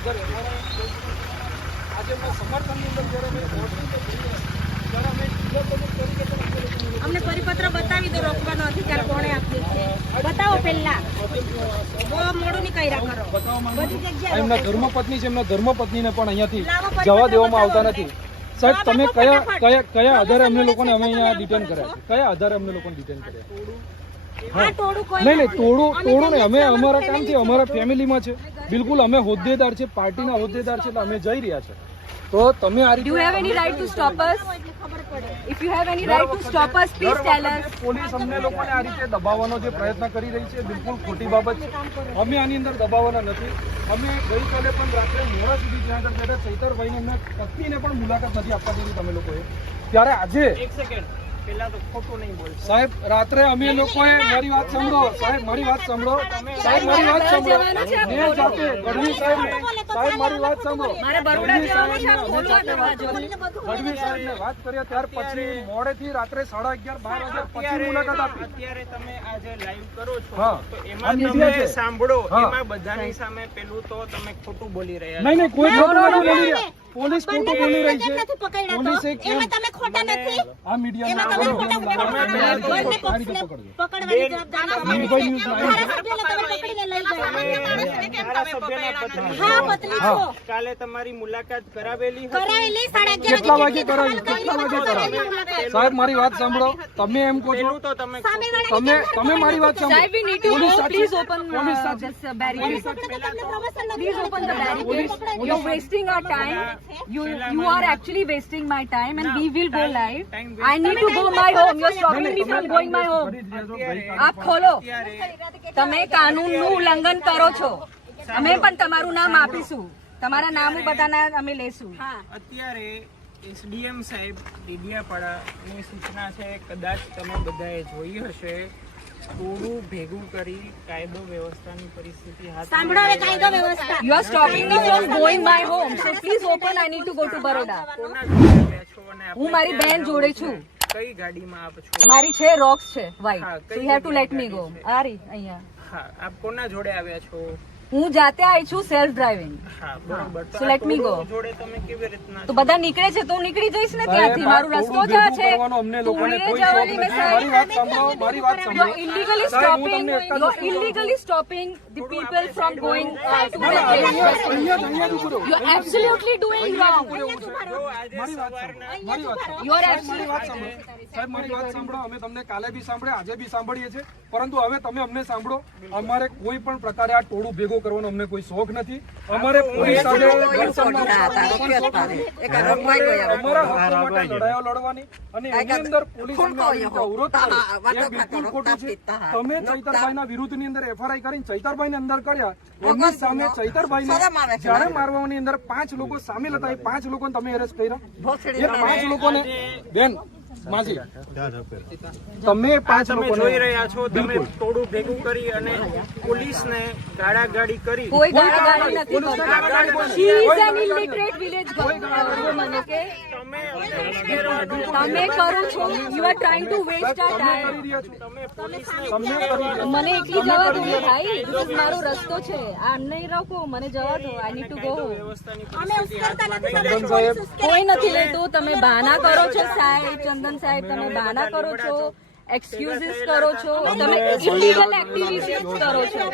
આજે મેં સમર્થનની અંદર જ્યારે અમને પરિપત્ર બતાવી દો, રોકવાનો અધિકાર કોણે આપ્યો છે બતાવો પહેલા. બહુ મોડું નહીં કર્યા કરો. બધી જગ્યાએ એમના ધર્મપત્ની છે, એમના ધર્મપત્નીને પણ અહીંયાથી જવા દેવામાં આવતા નથી. સાહેબ, તમે કયા આધારે અમને લોકોને અમે અહીંયા ડિટેન કર્યા છે? કયા આધારે અમને લોકોને ડિટેન કર્યા? નહીં, તોડું નહીં. અમે અમારા કામથી અમારા ફેમિલીમાં છે, બિલકુલ અમે હોદ્દેદાર છે, પાર્ટીના હોદ્દેદાર છે, એટલે અમે જઈ રહ્યા છે. તો તમે આ રીતે Do you have any right to stop us? If you have any right to stop us, please tell us. Police અમને લોકોને આ રીતે દબાવવાનો જે પ્રયત્ન કરી રહી છે, બિલકુલ ખોટી બાબત છે. અમે આની અંદર દબાવવાના નથી. અમે ગઈકાલે પણ રાત્રે મોડા સુધી ત્યાં આગળ બેઠા ચૈતરભાઈને એમના પત્નીને પણ મુલાકાત નથી આપવા દીધી તમે લોકોએ. ત્યારે આજે સાહેબ રાત્રે અમે લોકોએ મારી વાત સાંભળો, સાહેબ મારી વાત સાંભળો, સાહેબ મારી વાત સાંભળો. મેં જાતે ગઢવી સાહેબ મારી વાત સાંભળો. ગઢવી સાહેબને વાત કર્યા ત્યાર પછી મોડેથી રાત્રે 11:30 12 વાગ્યા પછી મુલાકાત આપી. અત્યારે તમે આજે લાઈવ કરો છો તો એમાં તમે સાંભળો, એમાં બધાની સામે પેલું તો તમે ખોટું બોલી રહ્યા છો. નહીં, કોઈ ખોટું નથી બોલી રહ્યા. પોલીસ ખોટું બોલી રહી છે. પોલીસ એક તમે ખોટા નથી. આ મીડિયા કાલે તમારી મુલાકાત કરાવેલી કેટલા વાગે કરાવી? સાહેબ મારી વાત સાંભળો. તમે એમ કહો છો તો તમે તમે મારી વાત સાંભળો. Sir, we need to go. Please open this barricade. Please open the barricade. You're wasting our time. You are actually wasting my time, and we will go live. I need to go my home. You're stopping me from going my home. આપ ખોલો. તમે કાનૂનનું ઉલ્લંઘન કરો છો. અમે પણ તમારું નામ આપીશું. તમારા નામ બધાના અમે લેશું. અત્યારે એસડીએમ સાહેબ ડીડિયાપાડાની સૂચના છે, કદાચ તમે બધાએ જોઈ હશે, થોડું ભેગું કરી કાયદો વ્યવસ્થાની પરિસ્થિતિ સાંભળો. હવે કાયદો વ્યવસ્થા You are stopping me from going my home. So please open. I need to go to Baroda. હું મારી બહેન જોડે છું. કઈ ગાડીમાં આપ છો? મારી છે રોક્સ છે white. So you have to let me go. આ રહી અહીંયા. હા, આપ કોના જોડે આવ્યા છો? હું જાતે આવી છું સેલ્ફ ડ્રાઇવિંગ. હા, બરોબર. So let me go. જોડે તમે કેવી રીતના? તો બધા નીકળે છે તો હું નીકળી જઈશ ને ત્યાંથી. મારું રસ્તો જ આ છે. અમને લોકોને તું કોઈ એ શોખ જવાની નથી. મેં સાહેબ. મારી વાત સાંભળો. You're illegally stopping. You're illegally stopping the people from going to the place. You're absolutely doing wrong. You're absolutely. સાહેબ મારી વાત સાંભળો. અમે તમને કાલે બી સાંભળ્યા, આજે બી સાંભળીએ છીએ, પરંતુ હવે તમે અમને સાંભળો. અમારે કોઈ પણ પ્રકારે આ ટોળું ભેગું કરવાનો અમને કોઈ શોખ નથી. અમારે પોલીસ સાથે અમારા હકો માટે લડાઈઓ લડવાની અને એની અંદર પોલીસ અવરોધ કરે એ બિલકુલ ખોટું છે. તમે ચૈતરભાઈના વિરુદ્ધની અંદર એફઆરઆઈ કરીને ચૈતરભાઈને અંદર કર્યા, એમની સામે ચૈતરભાઈને જ્યારે મારવાની અંદર 5 લોકો સામેલ હતા, એ 5 લોકોને તમે એરેસ્ટ કર્યા. એ 5 લોકોને બેન માજી તમે 5 લોકો જોઈ રહ્યા છો, તમે થોડું ભેગું કરી અને પોલીસને ગાળાગાળી કરી. કોઈ ગાળાગાળી નથી કરતો. She is an illiterate village woman, okay? તમે કરો છો. You are trying to waste our time. મને એકલી જવા દો ને ભાઈ. This is મારો રસ્તો છે. આ નહીં રોકો, મને જવા દો. I need to go. કોઈ નથી લેતું. તમે બહાના કરો છો સાહેબ. ચંદન સાહેબ તમે બહાના કરો છો, એક્સક્યુઝીસ કરો છો, તમે ઇલીગલ એક્ટિવિટીઝ કરો છો.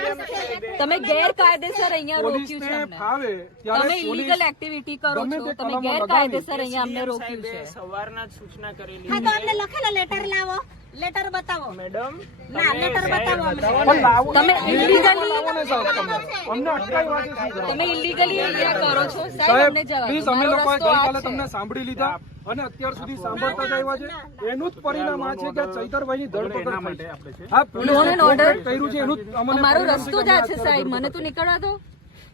તમે ગેરકાયદેસર અહીંયા રોક્યું છે અમને. તમે ઇલીગલ એક્ટિવિટી કરો છો. તમે ગેરકાયદેસર અહીંયા અમને રોક્યું છે. સવારના જ સૂચના કરેલી. હા, તો અમને લખેલો લેટર લાવો. લેટર બતાવો મેડમ. ના, લેટર બતાવો અમને. તમે ઇલીગલી તમે ઇલીગલી અહીંયા કરો છો સાહેબ. અમને જવા દો. અમે મારો લોકોએ રસ્તો આ ગઈકાલે છે. તમને સાંભળી લીધા અને અત્યાર સુધી સાંભળતા જ આવ્યા છે. એનું જ પરિણામ આ છે કે ચૈતરભાઈની ધરપકડ થઈ છે. આ Law and order કર્યું છે એનું જ અમને મારો રસ્તો જ આ છે સાહેબ. મને તો નીકળવા દો.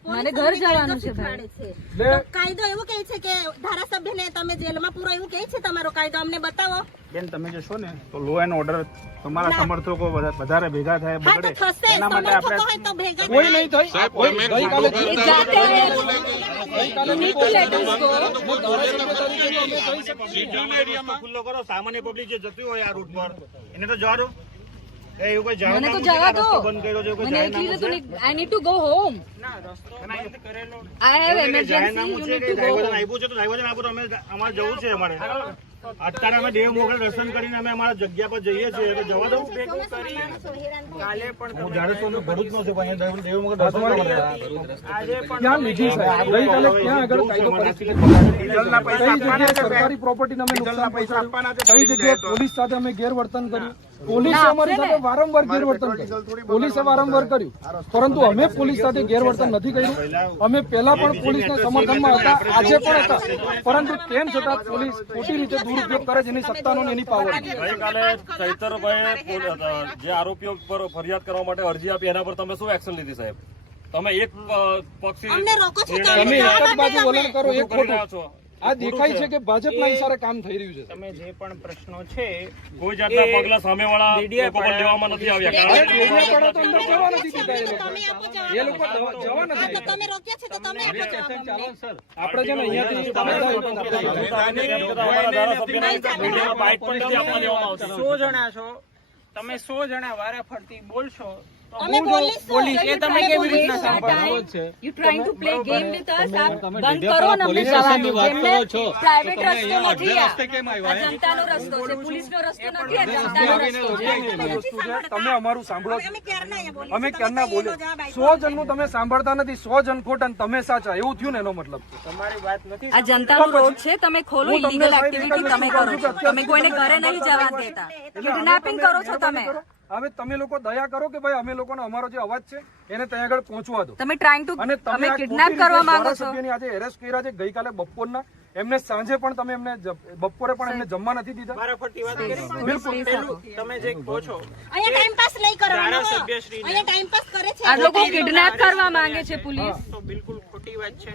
મારે ઘર જવાનું છે ભાઈ. તો કાયદો એવું કહે છે કે ધારાસભ્યને તમે જેલમાં પૂરો એવું કહે છે. તમારો કાયદો અમને બતાવો. બેન તમે જશો ને તો લો એન્ડ ઓર્ડર તમારા સમર્થકો વધારે ભેગા થાય હા, તો બગડે. થશે. એના માટે સમર્થકો આપણે હોય તો ભેગા કોઈ નહીં થઈ. ગઈકાલે એ જાતે You need to let us go. ખુલ્લો કરો. સામાન્ય પબ્લિક જે જતી હોય આ રૂટ પર એને તો જવા દો. મને તો જવા દો. મને એટલી નથી. I need to go home. ના રસ્તો બંધ કરેલો I have emergency. You need to go home. અમારે જવું છે. અમારે અત્યારે અમે દેવ મોગલ દર્શન કરીને અમે અમારા જગ્યા પર જઈએ છીએ. એટલે જવા દઉં. ભેગું કરી કાલે પણ હું જાણે છું ભરૂચ નો છું, પણ અહીંયા દેવ મોગલ દર્શન કરવા ગયા. આજે પણ ક્યાં લીધી સાહેબ? ગઈકાલે ક્યાં આગળ કાયદો પરિસ્થિતિ કઈ જગ્યાએ સરકારી પ્રોપર્ટીને અમે નુકસાન પહોંચાડ્યું? કઈ જગ્યાએ પોલીસ સાથે અમે ગેરવર્તન કર્યું? પોલીસે અમારી સાથે વારંવાર ગેરવર્તન કર્યું. પોલીસે વારંવાર કર્યું, પરંતુ અમે પોલીસ સાથે ગેરવર્તન નથી કર્યું. અમે પહેલા પણ પોલીસના સમર્થનમાં હતા, આજે પણ હતા, પરંતુ તેમ છતાં પોલીસ ખોટી રીતે દુરુપયોગ કરે છે એની સત્તાનો ને એની પાવર. ગઈકાલે ચૈતરભાઈ જે આરોપીઓ પર ફરિયાદ કરવા માટે અરજી આપી એના પર તમે શું એક્શન લીધી સાહેબ? તમે એક પક્ષી તમે એક જ બાજુ વલણ કરો એ ખોટું. આ દેખાય છે કે ભાજપના ઈશારે કામ થઈ રહ્યું છે. તમે જે પણ પ્રશ્નો છે કોઈ જાતના પગલા સામેવાળા લોકો પર લેવામાં નથી આવ્યા. કારણ કે ડેડિયાપાડા તો અંદર જવા નથી દીધા એ લોકો જવા નથી દીધા. તમે રોક્યા છે તો તમે આપો જવાબ આપણે છે ને અહીંયાથી અમારા ધારાસભ્યને મીડિયામાં બાઇટ પણ નથી આપવા દેવામાં આવતી. 100 જણા છો, તમે 100 જણા વારાફરતી બોલશો તો અમે પોલીસ એ તમે કેવી રીતના સાંભળો? You trying to play game with us? આપ બંધ કરો ને અમને જવા દો. જેમને પ્રાઇવેટ રસ્તો નથી આ જનતાનો રસ્તો છે, પોલીસનો રસ્તો નથી, આ જનતાનો રસ્તો છે. તમે અમારું સાંભળો છો. અમે ક્યારના અહીંયા બોલીએ. અમે ક્યારના બોલે 100 જણનું તમે સાંભળતા નથી. 100 જણ ખોટા ને તમે સાચા, એવું થયું ને એનો મતલબ. તમારી વાત નથી. આ જનતાનો રોડ છે, તમે ખોલો. ઇલીગલ એક્ટિવિટી તમે કરો છો. તમે કોઈને ઘરે નહીં જવા દેતા. કિડનેપિંગ કરો છો તમે. હવે તમે લોકો દયા કરો કે ભાઈ અમે લોકોનો અમારો જે અવાજ છે એને ત્યાં આગળ પહોંચવા દો. તમે ટ્રાઇંગ ટુ અને તમે તમે આ કિડનેપ ખોટી કરવા રીતે માંગો છો. ધારાસભ્યની આજે એરેસ્ટ કર્યા છે ગઈકાલે બપોરના. એમને સાંજે પણ તમે એમને બપોરે પણ એમને જમવા નથી દીધા. વારાફરતી વાત કરી. બિલકુલ. પેલું તમે જે કહો છો અહીંયા ટાઈમ પાસ નહીં કરવાનો. ધારાસભ્યશ્રીને અહીંયા ટાઈમ પાસ કરે છે. આ લોકો કિડનેપ કરવા માંગે છે પોલીસ. તો બિલકુલ ખોટી વાત છે.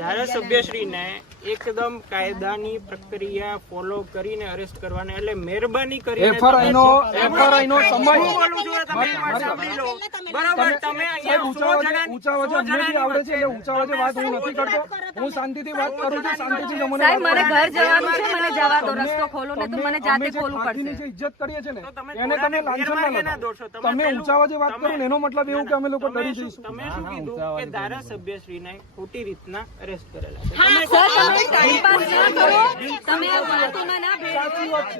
ધારાસભ્યશ્રીને એકદમ કાયદાની પ્રક્રિયા ફોલો કરીને અરેસ્ટ કરવાને એટલે મહેરબાની કરીને FRI નો સમય બરોબર. તમે અહીંયા 100 જણાની ઊંચા અવાજે અમને બી આવડે છે, એટલે ઊંચા અવાજે વાત હું નથી કરતો. હું શાંતિથી વાત કરું છું. શાંતિથી જ અમને સાહેબ વાત મને કરો. ઘર જવાનું છે, મને જવા દો. રસ્તો ખોલો ને તો મને જાતે અમે જે ખોલવું ખાખીની પડશે. જે ઇજ્જત કરીએ છીએ ને તમે એને તમે થોડાને લાંછન ગેરમાર્ગે ના ના દોરશો. લગાવો. તમે તમે પેલું- ઊંચા અવાજે વાત કરો ને એનો મતલબ એવું કે અમે લોકો ડરી જઈશું. તમે શું કીધું કે ધારાસભ્યશ્રીને ખોટી રીતના અરેસ્ટ કરેલા છે. સર તમે ટાઈમ પાસ ના કરો. તમે આ વાતોમાં ના ભેળો. સાચી વાત છે.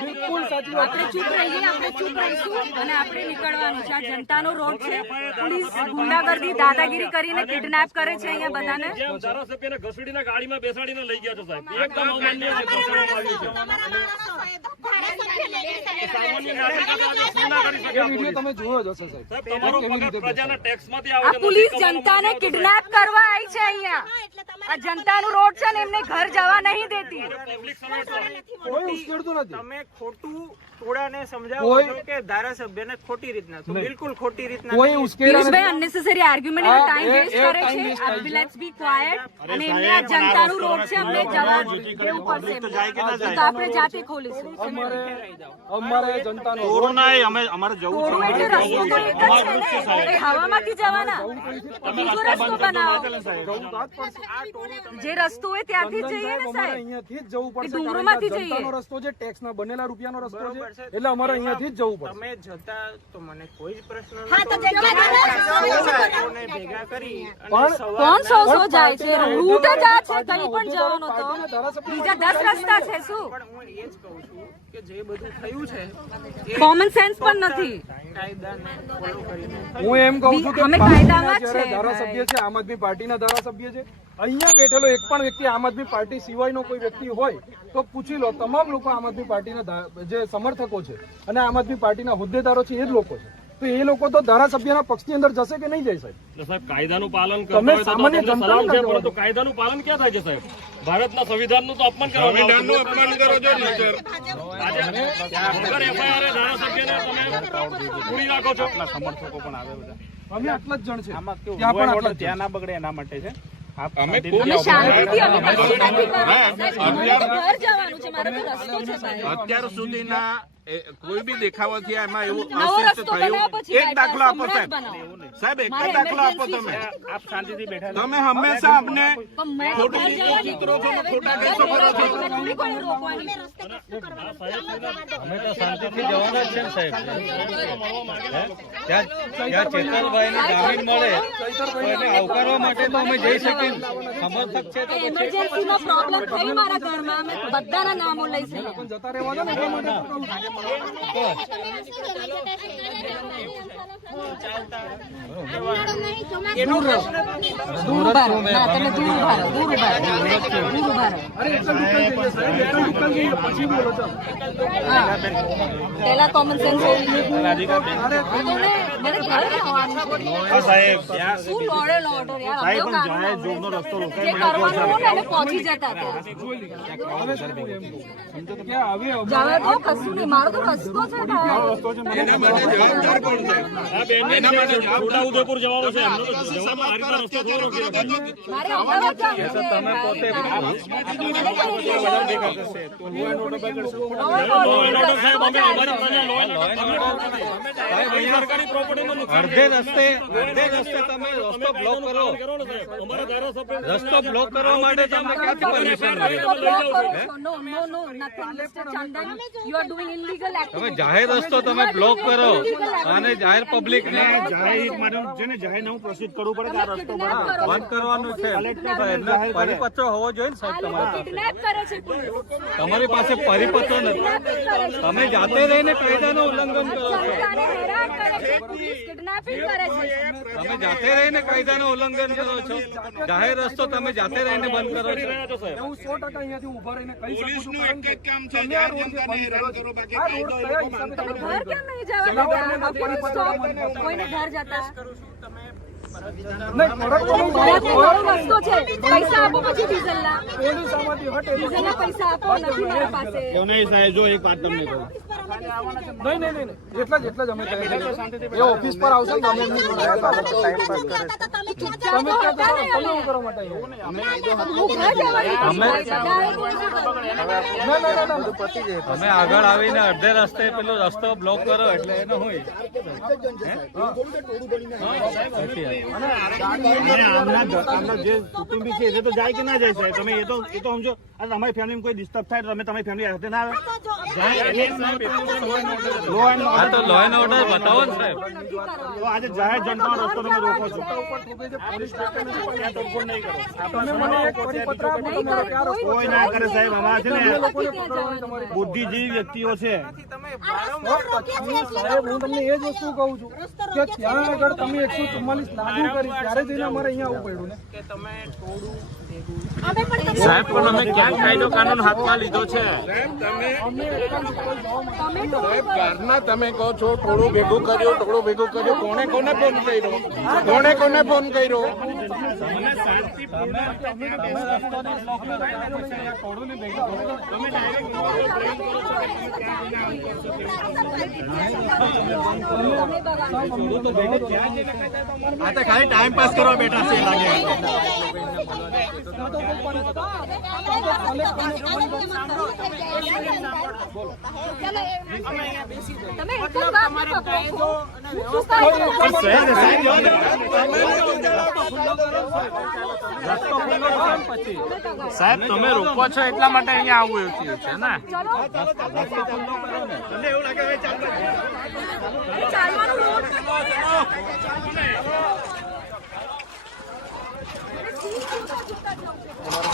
બિલકુલ સાચી વાત છે. આપણે ચૂપ રહીએ, આપણે ચૂપ રહીશું અને આપણે નીકળવાનું છે. આ જનતાનો રોડ છે. પોલીસ ગુંડાગર્દી દાદાગીરી કરીને કિડનેપ કરે છે અહીંયા બધાને. જેમ ધારાસભ્યને ઘસડીને ગાડીમાં બેસાડીને લઈ ગયા છો સાહેબ. એકદમ અમાન્ય છે. ઘસડવામાં આવ્યું છે. એ વિડીયો તમે જોયો જ હશે સાહેબ. સાહેબ, તમારો પગાર પ્રજાના ટેક્સમાંથી આવે આ છે. પોલીસ જનતાને કિડનેપ કરવા આવી છે અહીંયા. આ જનતાનો રોડ છે ને એમને ઘર જવા નહીં દેતી. પબ્લિક સર્વન્ટ છે. કોઈ ઉશ્કેરતું નથી. તમે ખોટું ટોળાને સમજાવો કોઈ- છો કે ધારાસભ્યને ખોટી રીતના તો બિલકુલ ખોટી રીતના કોઈ નહીં. ઉશ્કેરા પિયુષભાઈ નથી. અનનેસેસરી આર્ગ્યુમેન્ટ એનો ટાઈમ એ- વેસ્ટ એ કરે time છે. waste થાય છે. Let's be quiet. અને એમને આ જનતાનું રોડ છે, અમને જવા દેવું પડશે. તો આપણે જાતે ખોલીશું. અમારે જનતાનો અમારે જવું તોડવું એટલે રસ્તો તો એક જ છે ને. એ હવામાંથી જવાના. બીજો રસ્તો બનાવો. જે રસ્તો હોય ત્યાંથી જ જઈએ ને અમારે સાહેબ. અહીંયાથી જ જવું પડશે. ડુંગરોમાંથી કારણ કે આ જઈએ. જનતાનો રસ્તો છે, ટેક્સના બનેલા રૂપિયાનો રસ્તો છે, એટલે અમારે અહીંયાથી જ જવું પડશે. તમે જતા તો મને કોઈ જ પ્રશ્ન હા તો નથી. જગ્યા લોકોને ભેગા કરી અને પણ- સવારના કોણ સો જાય છે? રૂટ જ આ છે. કઈ પણ જવાનો તો બીજા 10 રસ્તા છે શું? પણ હું એ જ કહું છું કે જે બધું થયું છે એ કોમન સેન્સ પણ નથી. કાયદાને ફોલો કરીને હું એમ કહું છું કે અમે પાર્ટીના કાયદામાં જ જ્યારે છે, ધારાસભ્ય છે, આમ આદમી પાર્ટીના ધારાસભ્ય છે, અહીંયા બેઠેલો એક પણ વ્યક્તિ આમ આદમી પાર્ટી સિવાયનો કોઈ વ્યક્તિ હોય તો પૂછી લો. તમામ લોકો આમ આદમી પાર્ટીના જે સમર્થકો છે અને આમ આદમી પાર્ટીના હોદ્દેદારો છે એ જ લોકો છે. તો એ લોકો તો ધારાસભ્યના પક્ષની અંદર જશે કે નહીં જાય સાહેબ? એટલે સાહેબ કાયદાનું પાલન તમે કરતા હોય તો સામાન્ય તમને જનતાને સલામ છે, ના પરંતુ કાયદાનું પાલન ક્યાં થાય છે સાહેબ? ભારતના સંવિધાનનું તો અપમાન કરવામાં આવે છે. વગર FIR એ ધારાસભ્યને તમે પૂરી રાખો છો. સમર્થકો પણ આવે બધા. અમે આટલા જ જણ છે. આમાં કેવું ત્યાં પણ order આટલા જ ત્યાં ના બગડે એના માટે છે. અમે શાંતિથી અમે કશું નથી કરવાનું. સાહેબ, મારે તો ઘર જવાનું છે. મારે તો રસ્તો છે સાહેબ. અત્યાર સુધીના કોઈ બી દેખાવાથી એમાં એવું નવો અશિષ્ટ રસ્તો થયું. બનાવ્યા પછી એક દાખલો આપો હમણાં જ સાહેબ. બનાવો. સાહેબ એક જ મારે દાખલો આપો emergency તમે. છે. આપ શાંતિથી બેઠા તમે હંમેશા આપને પણ મેં તો ખોટું બહાર જવા દીધું ચિત્રો છો ને હવે ખોટા મેં કેસો કરો છો. થોડી કોઈને રોકવાની. અમે તો શાંતિથી જવાના જ છે ને સાહેબ. ત્યાં ચેતનભાઈને જામીન મળે તો એને આવકારવા માટે તો અમે જઈ શકીએ ને. સમર્થક છે તો એમરજન્સીમાં પ્રોબ્લેમ થઈ મારા ઘરમાં અમે બધાના નામો લઈશ અહીંયા. પણ જતા રહેવા દો ને એટલા માટે તો કહું છું. દૂર ઉભા રહો. ના, તમે દૂર ઉભા રહો. દૂર ઉભા રહો. દૂર ઉભા રહો. અરે એટલા નિકલ જઈએ સાહેબ, એટલા નિકલ જઈએ પછી બોલો ચાલો. હા. પહેલા કોમન સેન્સ હોવું જોઈએ. મને ઘરે જવાનું છે. હા સાહેબ શું લોડે લોડો યાર, સાહેબ અમને પણ જાહેર કામ જોબનો રસ્તો જે રોકાઈ કરવાનું હોય ને એને પહોંચી જતા હતા. હવે શું કહું એમ કહું. કે હવે જવા દો, કશું નહીં. મારો તો રસ્તો છે ભાઈ. એના માટે જવાબદાર કોણ છે? એના માટે છોટા ઉદેપુર જવાનું છે એમનો તો જવામાં આ રીતના રસ્તો થોડો રોકી શકાય. મારે અમદાવાદ જવાનું છે. તમે પોતે સાહેબ અમે અમારી પ્રજા લો એન્ડ ઓર્ડર સાહેબ અહીંયા સરકારી પ્રોપર્ટીનું નુકસાન અડધે રસ્તે તમે રસ્તો બ્લોક કરો. કરો ને સાહેબ અમારા ધારાસભ્ય રસ્તો બ્લોક કરવા માટે તમને ક્યાંથી પરમિશન રસ્તો મળી? block કરો છો. No, no, no, nothing, Mr. Chandan. You are doing illegal તમે activity. જાહેર રસ્તો તમે બ્લોક કરો અને જાહેર પબ્લિક ને જાહેર મારે છે ને જાહેરનામું પ્રસિદ્ધ કરવું પડે કે આ રસ્તો Kidnap કરો છો. બંધ કરવાનું છે. તો એમનો પરિપત્ર હોવો જોઈએ ને સાહેબ આ લોકો તમારે. kidnap કરે છે પોલીસ. તમારી પાસે પરિપત્ર નથી. Kidnapping કરે છે. તમે જાતે રહીને કાયદાનું ઉલ્લંઘન કરો છો. જનતાને હેરાન કરે છે. પોલીસ kidnapping કરે છે. તમે જાતે રહીને કાયદાનું ઉલ્લંઘન કરો છો. જાહેર રસ્તો તમે જાતે રહીને બંધ કરો છો. હું 100% અહીંયાથી ઊભા રહીને કહી શકું છું. પોલીસનું એક જ કામ છે તમે આ જાહેર રોડ જે જનતાને બંધ હેરાન કરો કરો, છો, બાકી આ કાયદો રોડ એ કયા લોકો હિસાબે માનતા તમે ઘર કેમ નહીં જવા દેતા? How can you stop કોઈને ઘર જતા? નહીં, ફરક તો નહીં પડે. ઘરથી ઘણો રસ્તો છે. પૈસા આપો પછી ડીઝલના. પોલીસ આમાંથી હટે તો ડીઝલના પૈસા આપો, નથી મારા પાસે. નહીં સાહેબ જો એક વાત તમને કહું નહીં. એટલા જ અમે કહ્યા છે. એ ઓફિસ પર આવશે ને તમે એમની જોડે તમે ક્યાં જતા? તમે શું કરવા માટે આવ્યા? હું ઘર જવાની છું. બધા આવે તો શું કરું? ના. તમે આગળ આવીને અડધે રસ્તે પેલો રસ્તો બ્લોક કરો એટલે એનો હોય. આમના જે કુટુંબી છે એ તો જાય કે ના જાય સાહેબ તમે એ તો સમજો આ તમારી ફેમિલીમાં કોઈ ડિસ્ટર્બ થાય તો તમે તમારી ફેમિલી સાથે ના આવે હા તો લો એન્ડ ઓર્ડર બતાવો ને સાહેબ. તો આજે જાહેર જનતાનો રસ્તો તમે રોકો છો તમે મને એક પરિપત્ર આપો, તમારો ક્યાં રસ્તો કોઈ ના કરે સાહેબ અમારા છે ને લોકોને પકડવાની તમારી બુદ્ધિજીવી વ્યક્તિઓ છે સાહેબ, હું તમને એ જ વસ્તુ કહું છું કે ત્યાં આગળ તમે 144 લાગુ કરી ત્યારે જઈને અમારે અહીંયા આવવું પડ્યું ને. કે તમે થોડું ભેગું સાહેબ પણ અમે ક્યાં કાયદો કાનૂન હાથમાં લીધો છે કારના તમે કહો છો થોડું ભેગું કર્યું કોને ફોન કર્યો આ તો ખાલી ટાઈમ પાસ કરવા બેઠા છે લાગે. તમે એક જ વાત ન પકડો છો. હું શું કરું? સાહેબ તમે રોકો છો એટલા માટે અહીંયા આવવું એવું થયું છે ને ચાલવાનું રોડ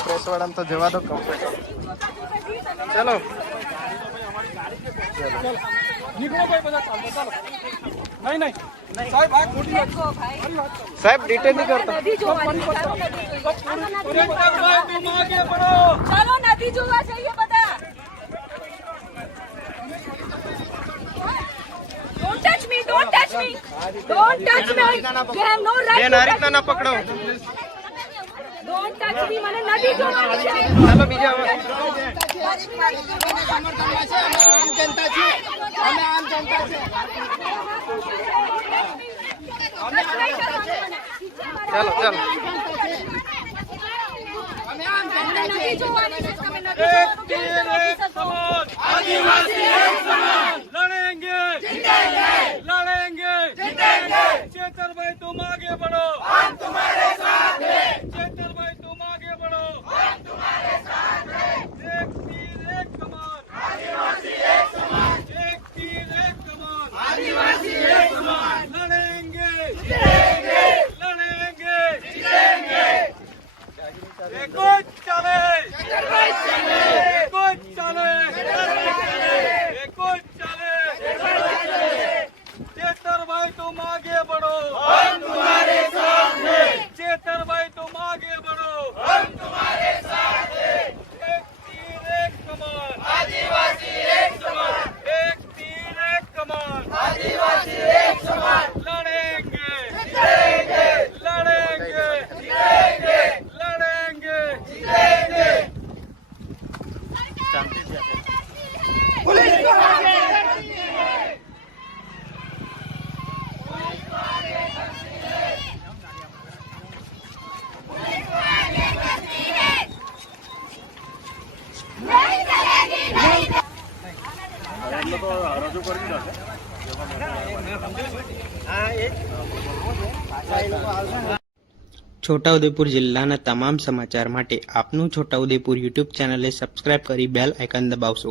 પ્રેસ વાળાને તો જવા દો ચલો નીકળો ભાઈ બધા ચાલો નહીં સાહેબ આ ખોટી વાત છે. સાહેબ ડિટેન નહીં કરતા નદી જોવાની. ચાલો નદી જોવા જઈએ બધા. Don't touch me. Don't touch me. Don't touch me. You have no right to touch me. ના પકડો Don't touch me. મને નદી જોવાની છે. ચાલો બીજા ચાલો નદી જોવાની છે. તમે નદી જોવાનું કેવી રીતે રોકી શકો? આદિવાસી એક સમાન चेतरभाई तुम आगे बढ़ो, एक तीर एक कमान, एक तीर एक कमान, लड़ेंगे लड़ेंगे देखो चले देखो चले देखो चले चेतरभाई तुम आगे बढ़ो, हम तुम्हारे साथ हैं। चेतरभाई तुम आगे बढ़ो, हम तुम्हारे साथ हैं। एक तीर एक कमान, आदिवासी एक समान, एक तीर एक कमान, आदिवासी एक समान, लड़ेंगे लड़ेंगे लड़ेंगे लड़ेंगे लड़ेंगे। पुलिस को आगे करती है। એટલે તો રજૂ કરી દીધા છે. છોટાઉદેપુર જિલ્લાના તમામ સમાચાર માટે આપનું છોટાઉદેપુર યુટ્યુબ ચેનલને સબસ્ક્રાઇબ કરી બેલ આઇકન દબાવશો.